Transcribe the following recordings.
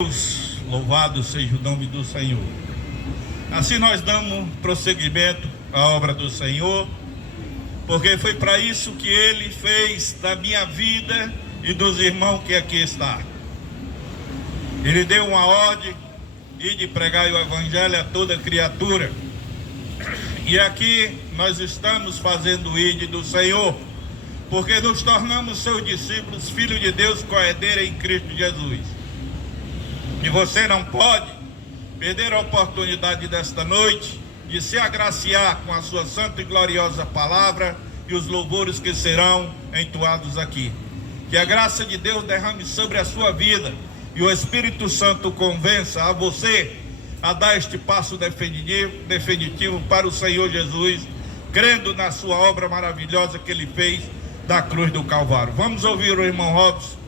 Deus, louvado seja o nome do Senhor. Assim nós damos prosseguimento à obra do Senhor, porque foi para isso que Ele fez da minha vida e dos irmãos que aqui está. Ele deu uma ordem de pregar o Evangelho a toda criatura. E aqui nós estamos fazendo o ID do Senhor, porque nos tornamos seus discípulos, filhos de Deus, co-herdeiro em Cristo Jesus. E você não pode perder a oportunidade desta noite de se agraciar com a sua santa e gloriosa palavra e os louvores que serão entoados aqui. Que a graça de Deus derrame sobre a sua vida e o Espírito Santo convença a você a dar este passo definitivo para o Senhor Jesus, crendo na sua obra maravilhosa que Ele fez da cruz do Calvário. Vamos ouvir o irmão Robson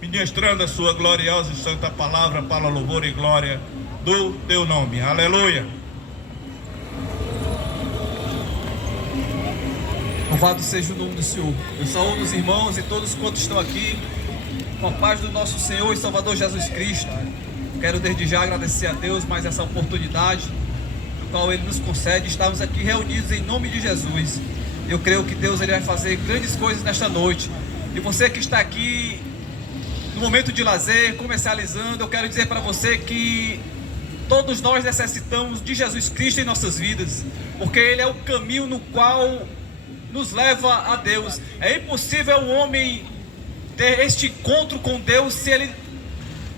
ministrando a sua gloriosa e santa palavra para louvor e glória do teu nome. Aleluia. Louvado seja o nome do Senhor. Eu saúdo os irmãos e todos quantos estão aqui com a paz do nosso Senhor e Salvador Jesus Cristo. Quero desde já agradecer a Deus mais essa oportunidade do qual Ele nos concede. Estamos aqui reunidos em nome de Jesus. Eu creio que Deus Ele vai fazer grandes coisas nesta noite. E você que está aqui no momento de lazer, comercializando, eu quero dizer para você que todos nós necessitamos de Jesus Cristo em nossas vidas, porque Ele é o caminho no qual nos leva a Deus. É impossível um homem ter este encontro com Deus se ele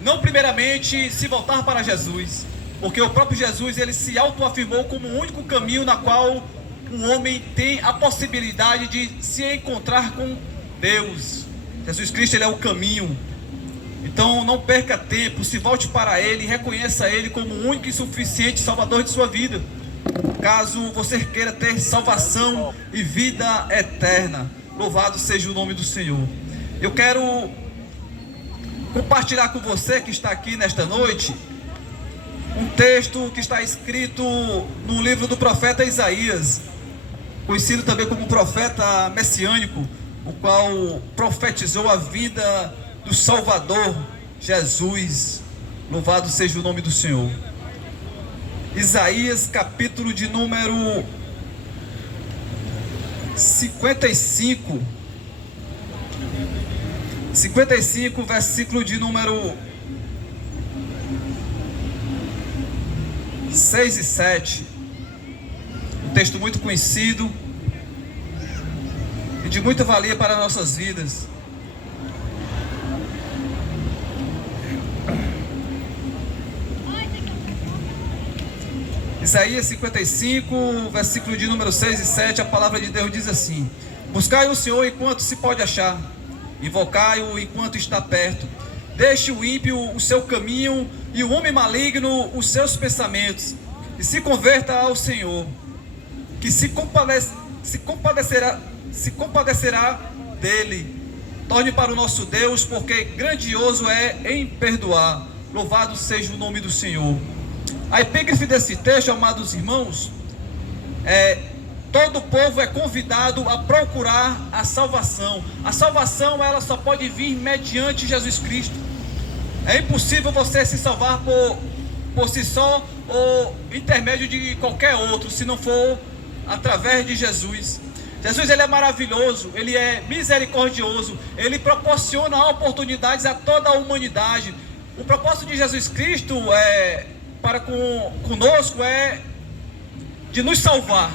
não primeiramente se voltar para Jesus, porque o próprio Jesus ele se autoafirmou como o único caminho na qual um homem tem a possibilidade de se encontrar com Deus. Jesus Cristo ele é o caminho. Então não perca tempo, se volte para Ele e reconheça Ele como o único e suficiente Salvador de sua vida, caso você queira ter salvação e vida eterna. Louvado seja o nome do Senhor. Eu quero compartilhar com você que está aqui nesta noite um texto que está escrito no livro do profeta Isaías, conhecido também como profeta messiânico, o qual profetizou a vida do Salvador Jesus. Louvado seja o nome do Senhor. Isaías capítulo de número 55, versículo de número 6 e 7. Um texto muito conhecido e de muita valia para nossas vidas. Isaías 55, versículo de número 6 e 7, a palavra de Deus diz assim: buscai o Senhor enquanto se pode achar, invocai-o enquanto está perto. Deixe o ímpio o seu caminho e o homem maligno os seus pensamentos, e se converta ao Senhor, que se compadecerá dele. Torne para o nosso Deus, porque grandioso é em perdoar. Louvado seja o nome do Senhor. A epígrafe desse texto, amados irmãos, todo povo é convidado a procurar a salvação. A salvação ela só pode vir mediante Jesus Cristo. É impossível você se salvar por si só ou intermédio de qualquer outro, se não for através de Jesus. Jesus ele é maravilhoso, Ele é misericordioso, Ele proporciona oportunidades a toda a humanidade. O propósito de Jesus Cristo para conosco é de nos salvar.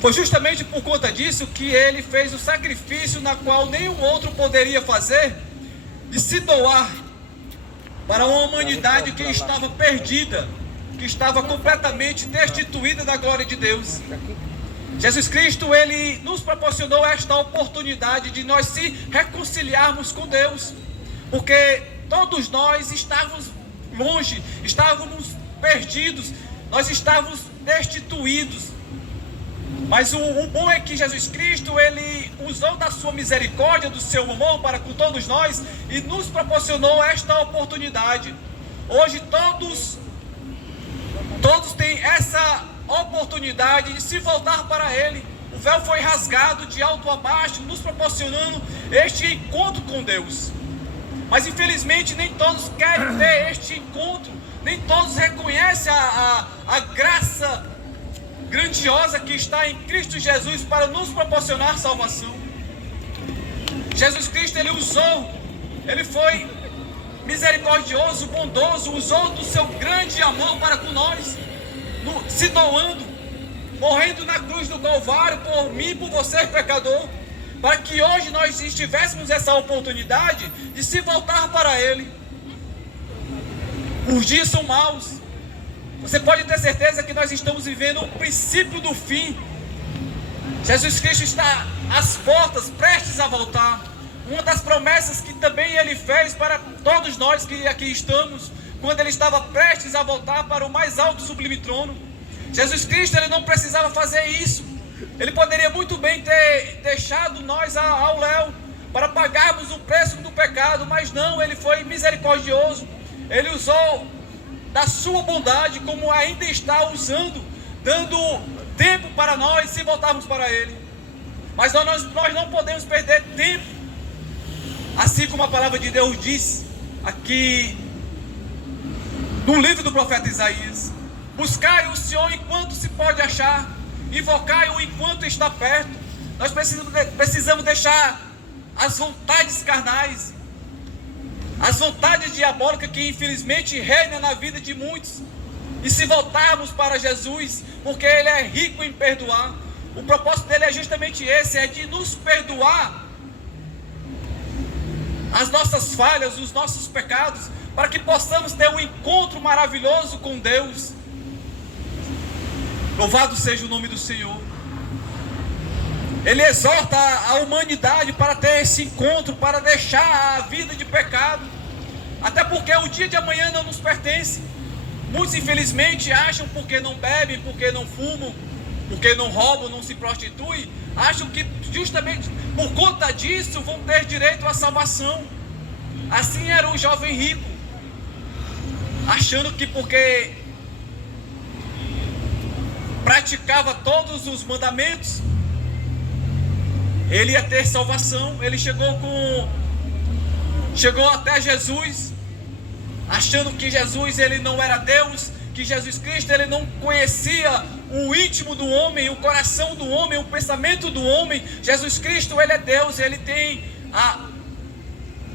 Foi justamente por conta disso que Ele fez o sacrifício na qual nenhum outro poderia fazer, de se doar para uma humanidade que estava perdida, que estava completamente destituída da glória de Deus. Jesus Cristo, Ele nos proporcionou esta oportunidade de nós se reconciliarmos com Deus, porque todos nós estávamos longe, estávamos perdidos, nós estávamos destituídos. Mas o bom é que Jesus Cristo, Ele usou da sua misericórdia, do seu amor para com todos nós e nos proporcionou esta oportunidade. Hoje todos têm essa oportunidade de se voltar para Ele. O véu foi rasgado de alto a baixo, nos proporcionando este encontro com Deus. Mas infelizmente nem todos querem ter este encontro, nem todos reconhecem a graça grandiosa que está em Cristo Jesus para nos proporcionar salvação. Jesus Cristo, ele foi misericordioso, bondoso, usou do seu grande amor para com nós, se doando, morrendo na cruz do Calvário por mim e por você, pecador, para que hoje nós tivéssemos essa oportunidade de se voltar para Ele. Os dias são maus. Você pode ter certeza que nós estamos vivendo o princípio do fim. Jesus Cristo está às portas, prestes a voltar. Uma das promessas que também Ele fez para todos nós que aqui estamos, quando Ele estava prestes a voltar para o mais alto e sublime trono. Jesus Cristo, Ele não precisava fazer isso. Ele poderia muito bem ter deixado nós ao léu para pagarmos o preço do pecado, mas não, Ele foi misericordioso. Ele usou da sua bondade, como ainda está usando, dando tempo para nós se voltarmos para Ele. Mas nós não podemos perder tempo. Assim como a palavra de Deus diz aqui no livro do profeta Isaías: buscai o Senhor enquanto se pode achar, invocai-o enquanto está perto. Nós precisamos deixar as vontades carnais, as vontades diabólicas que infelizmente reinam na vida de muitos, e se voltarmos para Jesus, porque Ele é rico em perdoar. O propósito dele é justamente esse, é de nos perdoar as nossas falhas, os nossos pecados, para que possamos ter um encontro maravilhoso com Deus. Louvado seja o nome do Senhor. Ele exorta a humanidade para ter esse encontro, para deixar a vida de pecado, até porque o dia de amanhã não nos pertence. Muitos infelizmente acham, porque não bebem, porque não fumam, porque não roubam, não se prostituem, acham que justamente por conta disso vão ter direito à salvação. Assim era o jovem rico, achando que porque praticava todos os mandamentos, ele ia ter salvação. Ele chegou até Jesus, achando que Jesus, ele não era Deus, que Jesus Cristo, ele não conhecia o íntimo do homem, o coração do homem, o pensamento do homem. Jesus Cristo, ele é Deus, ele tem a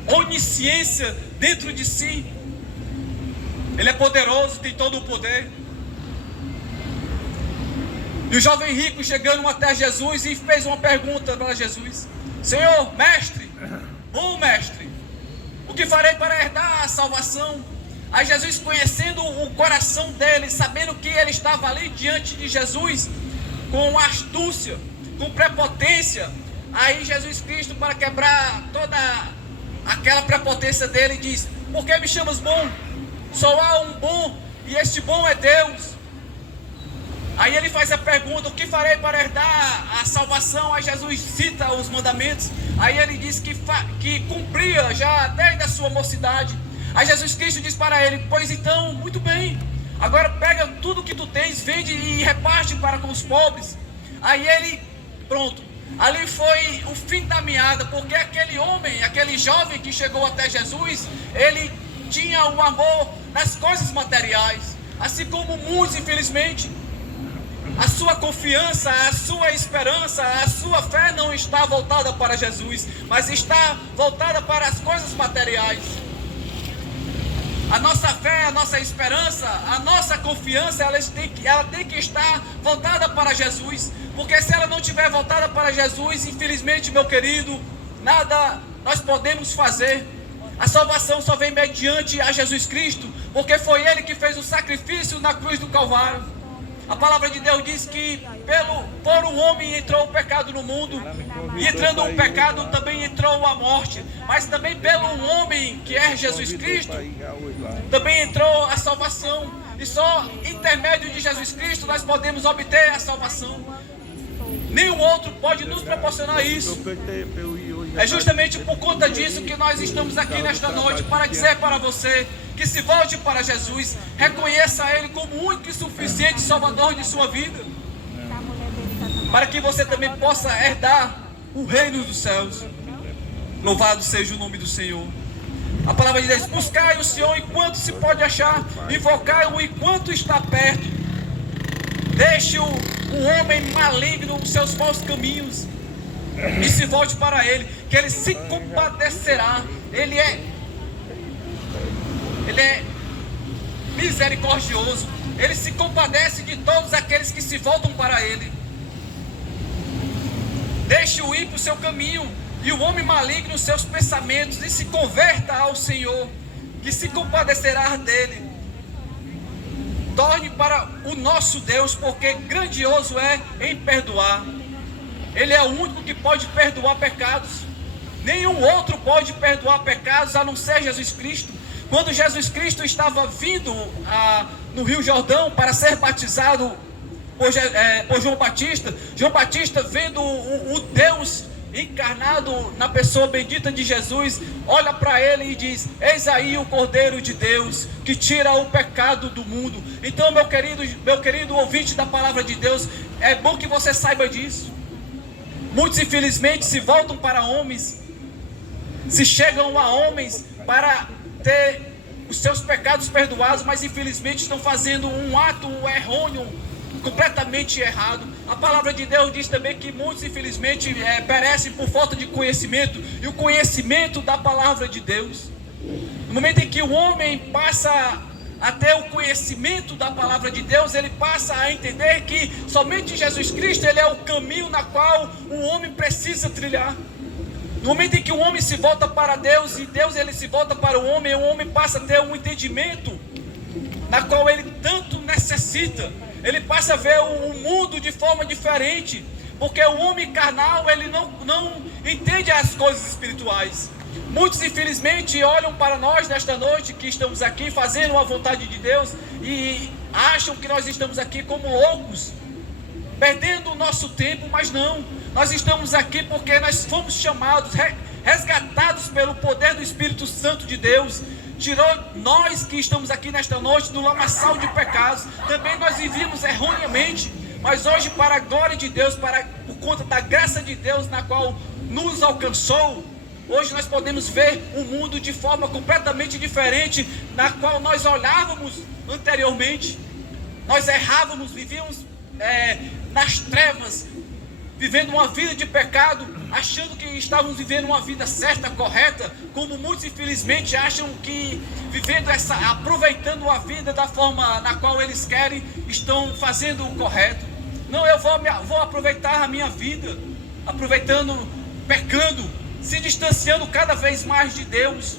onisciência dentro de si. Ele é poderoso, tem todo o poder. E o jovem rico chegando até Jesus e fez uma pergunta para Jesus: Senhor, mestre, bom mestre, o que farei para herdar a salvação? Aí Jesus, conhecendo o coração dele, sabendo que ele estava ali diante de Jesus, com astúcia, com prepotência, aí Jesus Cristo, para quebrar toda aquela prepotência dele, diz: por que me chamas bom? Só há um bom, e este bom é Deus. Aí ele faz a pergunta: o que farei para herdar a salvação? Aí Jesus cita os mandamentos. Aí ele diz que cumpria já desde a sua mocidade. Aí Jesus Cristo diz para ele: pois então, muito bem, agora pega tudo que tu tens, vende e reparte para com os pobres. Aí ele, pronto, ali foi o fim da meada, porque aquele homem, aquele jovem que chegou até Jesus, ele tinha o amor nas coisas materiais, assim como muitos, infelizmente. A sua confiança, a sua esperança, a sua fé não está voltada para Jesus, mas está voltada para as coisas materiais. A nossa fé, a nossa esperança, a nossa confiança, ela tem que estar voltada para Jesus. Porque se ela não estiver voltada para Jesus, infelizmente, meu querido, nada nós podemos fazer. A salvação só vem mediante a Jesus Cristo, porque foi Ele que fez o sacrifício na cruz do Calvário. A palavra de Deus diz que por um homem entrou o pecado no mundo, e entrando o pecado também entrou a morte, mas também pelo homem que é Jesus Cristo, também entrou a salvação, e só intermédio de Jesus Cristo nós podemos obter a salvação. Nenhum outro pode nos proporcionar isso. É justamente por conta disso que nós estamos aqui nesta noite, para dizer para você que se volte para Jesus, reconheça Ele como o único e suficiente Salvador de sua vida, para que você também possa herdar o reino dos céus. Louvado seja o nome do Senhor. A palavra de Deus: buscai o Senhor enquanto se pode achar, invocai-o enquanto está perto. Deixe o homem maligno os seus maus caminhos e se volte para Ele, que Ele se compadecerá. Ele é misericordioso. Ele se compadece de todos aqueles que se voltam para Ele. Deixe o ímpio o seu caminho e o homem maligno os seus pensamentos, e se converta ao Senhor, que se compadecerá dele. Torne para o nosso Deus, porque grandioso é em perdoar. Ele é o único que pode perdoar pecados. Nenhum outro pode perdoar pecados a não ser Jesus Cristo. Quando Jesus Cristo estava vindo no Rio Jordão para ser batizado por João Batista, João Batista, vendo o Deus encarnado na pessoa bendita de Jesus, olha para ele e diz: eis aí o Cordeiro de Deus que tira o pecado do mundo. Então, meu querido ouvinte da palavra de Deus, é bom que você saiba disso. Muitos infelizmente se voltam para homens, se chegam a homens para ter os seus pecados perdoados, mas infelizmente estão fazendo um ato errôneo, completamente errado. A palavra de Deus diz também que muitos infelizmente perecem por falta de conhecimento, e o conhecimento da palavra de Deus. No momento em que o homem passa a ter o conhecimento da palavra de Deus, ele passa a entender que somente Jesus Cristo, Ele é o caminho na qual o homem precisa trilhar. No momento em que o homem se volta para Deus, e Deus ele se volta para o homem passa a ter um entendimento na qual ele tanto necessita. Ele passa a ver o mundo de forma diferente, porque o homem carnal, ele não entende as coisas espirituais. Muitos infelizmente olham para nós nesta noite, que estamos aqui fazendo a vontade de Deus, e acham que nós estamos aqui como loucos, perdendo o nosso tempo. Mas não, nós estamos aqui porque nós fomos chamados, resgatados pelo poder do Espírito Santo de Deus. Tirou nós que estamos aqui nesta noite do lamaçal de pecados. Também nós vivíamos erroneamente, mas hoje, para a glória de Deus, por conta da graça de Deus na qual nos alcançou, hoje nós podemos ver o mundo de forma completamente diferente na qual nós olhávamos anteriormente. Nós errávamos, vivíamos nas trevas, vivendo uma vida de pecado, achando que estávamos vivendo uma vida certa, correta, como muitos infelizmente acham que aproveitando a vida da forma na qual eles querem, estão fazendo o correto. Não, eu vou aproveitar a minha vida, pecando, se distanciando cada vez mais de Deus.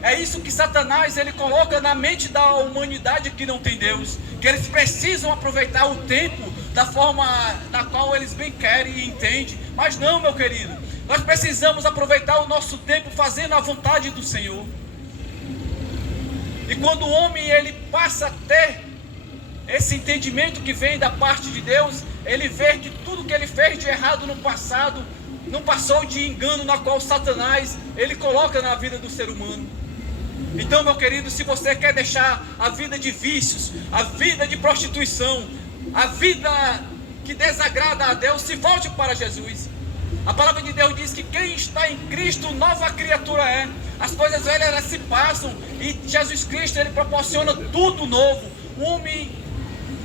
É isso que Satanás ele coloca na mente da humanidade que não tem Deus, que eles precisam aproveitar o tempo da forma na qual eles bem querem e entendem. Mas não, meu querido, nós precisamos aproveitar o nosso tempo fazendo a vontade do Senhor. E quando o homem ele passa a ter esse entendimento que vem da parte de Deus, ele vê que tudo que ele fez de errado no passado não passou de engano na qual Satanás ele coloca na vida do ser humano. Então, meu querido, se você quer deixar a vida de vícios, a vida de prostituição, a vida que desagrada a Deus, se volte para Jesus. A palavra de Deus diz que quem está em Cristo, nova criatura é. As coisas velhas elas se passam, e Jesus Cristo ele proporciona tudo novo. O homem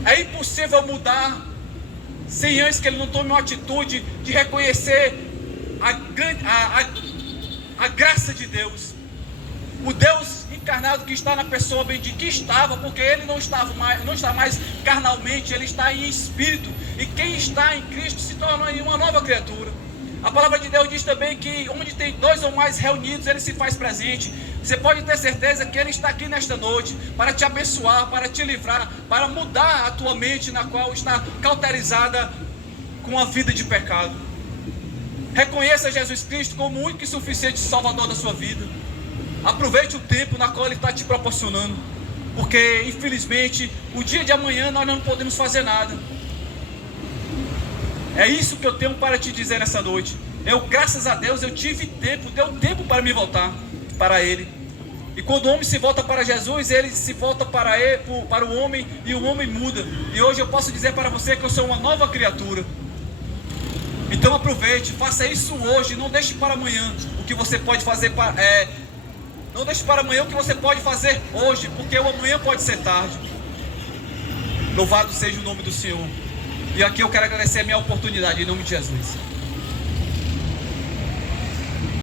é impossível mudar sem antes que ele não tome uma atitude de reconhecer a graça de Deus. O Deus encarnado que está na pessoa bendita, que estava, porque ele não está mais carnalmente, ele está em espírito. E quem está em Cristo se torna uma nova criatura. A palavra de Deus diz também que onde tem dois ou mais reunidos, ele se faz presente. Você pode ter certeza que ele está aqui nesta noite para te abençoar, para te livrar, para mudar a tua mente na qual está cauterizada com a vida de pecado. Reconheça Jesus Cristo como o único e suficiente Salvador da sua vida. Aproveite o tempo na qual Ele está te proporcionando, porque infelizmente o dia de amanhã nós não podemos fazer nada. É isso que eu tenho para te dizer nessa noite. Graças a Deus, eu tive tempo, deu tempo para me voltar para Ele. E quando o homem se volta para Jesus, ele se volta para o homem, e o homem muda. E hoje eu posso dizer para você que eu sou uma nova criatura. Então aproveite, faça isso hoje, não deixe para amanhã o que você pode fazer Não deixe para amanhã o que você pode fazer hoje, porque o amanhã pode ser tarde. Louvado seja o nome do Senhor. E aqui eu quero agradecer a minha oportunidade, em nome de Jesus.